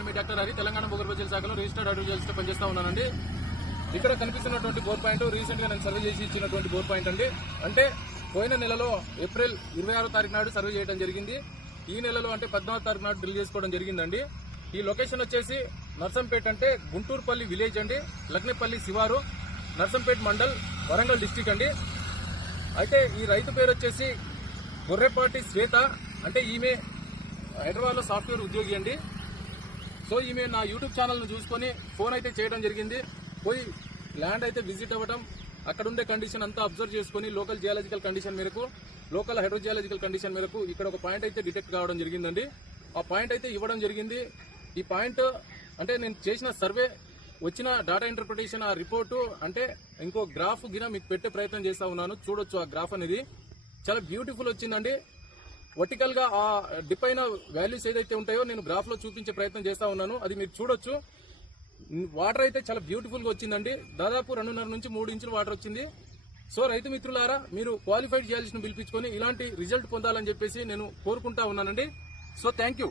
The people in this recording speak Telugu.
నేను మీ డాక్టర్ హరి తెలంగాణ భూగర్భ శాఖలో రిజిస్టర్డ్ అడ్వైజర్స్ పనిచేస్తా ఉన్నానండి. ఇక్కడ కనిపిస్తున్నటువంటి బోర్ పాయింట్ రీసెంట్గా నేను సర్వే చేసి ఇచ్చినటువంటి బోర్ పాయింట్ అండి. అంటే పోయిన నెలలో ఏప్రిల్ ఇరవై ఆరో తారీఖు నాడు సర్వే చేయడం జరిగింది. ఈ నెలలో అంటే పద్నాలుగు తారీఖు నాడు డ్రిల్ చేసుకోవడం జరిగిందండి. ఈ లొకేషన్ వచ్చేసి నర్సంపేట అంటే గుంటూరుపల్లి విలేజ్ అండి లగ్నేపల్లి శివారు నర్సంపేట మండల్ వరంగల్ డిస్టిక్ అండి. అయితే ఈ రైతు పేరు వచ్చేసి గొర్రెపాటి శ్వేత అంటే ఈమె హైదరాబాద్లో సాఫ్ట్వేర్ ఉద్యోగి అండి. సో ఈమె నా యూట్యూబ్ ఛానల్ను చూసుకొని ఫోన్ అయితే చేయడం జరిగింది. పోయి ల్యాండ్ అయితే విజిట్ అవ్వడం అక్కడ ఉండే కండిషన్ అంతా అబ్జర్వ్ చేసుకొని లోకల్ జియాలజికల్ కండిషన్ మేరకు లోకల్ హైడ్రోజియాలజికల్ కండిషన్ మేరకు ఇక్కడ ఒక పాయింట్ అయితే డిటెక్ట్ కావడం జరిగిందండి. ఆ పాయింట్ అయితే ఇవ్వడం జరిగింది. ఈ పాయింట్ అంటే నేను చేసిన సర్వే వచ్చిన డాటా ఇంటర్ప్రిటేషన్ ఆ రిపోర్టు అంటే ఇంకో గ్రాఫ్ గిన మీకు పెట్టే ప్రయత్నం చేస్తా ఉన్నాను. చూడొచ్చు ఆ గ్రాఫ్ అనేది. చాలా బ్యూటిఫుల్ వచ్చిందండి. వర్టికల్గా ఆ డిప్ అయిన వాల్యూస్ ఏదైతే ఉంటాయో నేను గ్రాఫ్లో చూపించే ప్రయత్నం చేస్తా ఉన్నాను. అది మీరు చూడొచ్చు. వాటర్ అయితే చాలా బ్యూటిఫుల్గా వచ్చిందండి. దాదాపు రెండున్నర నుంచి మూడు ఇంచులు వాటర్ వచ్చింది. సో రైతు మిత్రులారా మీరు క్వాలిఫైడ్ చేయాల్సిన పిలిపించుకొని ఇలాంటి రిజల్ట్ పొందాలని చెప్పేసి నేను కోరుకుంటా ఉన్నానండి. So thank you.